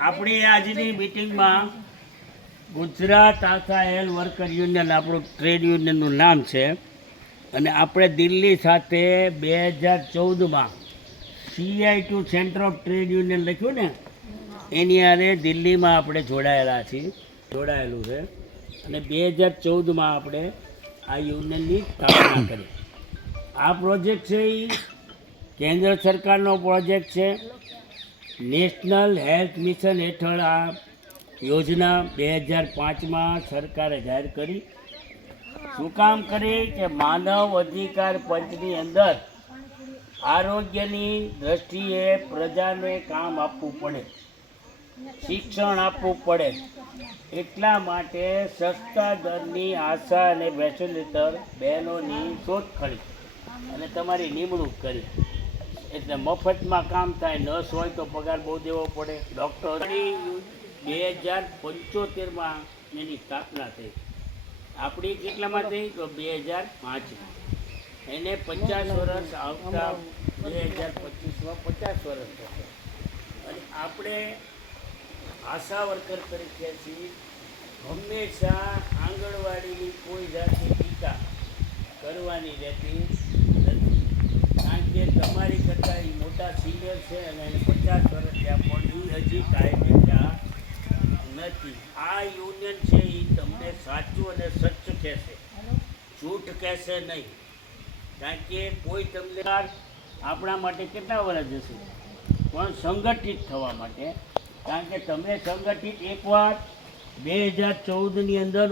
આપણી આજની મિટિંગમાં Gujarat Asha health worker union, આપણું ટ્રેડ યુનિયનનું નામ છે. અને આપણે દિલ્હી સાથે બે હજાર ચૌદમાં CI TU centre of trade union લખ્યું ને, એની આરે દિલ્હીમાં આપણે જોડાયેલા છીએ, જોડાયેલું છે. અને બે હજાર ચૌદમાં આપણે આ યુનિયનની સ્થાપના કરી. આ પ્રોજેક્ટ છે એ કેન્દ્ર સરકારનો પ્રોજેક્ટ છે. નેશનલ હેલ્થ મિશન હેઠળ આ યોજના બે હજાર પાંચમાં સરકારે જાહેર કરી. શું કામ કરી કે માનવ અધિકાર પંચની અંદર આરોગ્યની દ્રષ્ટિએ પ્રજાને કામ આપવું પડે, શિક્ષણ આપવું પડે. એટલા માટે સસ્તા દરની આશા અને વેસેલેટર બહેનોની શોધ કરી અને તમારી નિમણૂક કરી. એટલે મફતમાં કામ થાય નર્સ હોય તો પગાર બહુ દેવો પડે. ડૉક્ટર બે હજાર પંચોતેરમાં એની સ્થાપના થઈ. આપણી કેટલામાં થઈ? તો બે હજાર પાંચમાં. એને પચાસ વર્ષ આવતા બે હજાર પચીસમાં પચાસ વર્ષ થશે. અને આપણે આશા વર્કર તરીકે છીએ, હંમેશા આંગણવાડીની કોઈ જાતની ટીકા કરવાની રહેતી નથી. કારણ કે તમારી કરતાં એ મોટા સિનિયર છે અને પચાસ વર્ષ થયા પણ હજી કાયમી ત્યાં નથી. આ યુનિયન છે એ તમને સાચું અને સચ્ચ કહેશે. જૂઠ કહેશે નહીં. કારણ કે કોઈ તમને આપણા માટે કેટલા વર્ષ જશે? પણ સંગઠિત થવા માટે. કારણ કે તમે સંગઠિત એકવાર બે હજાર ચૌદની અંદર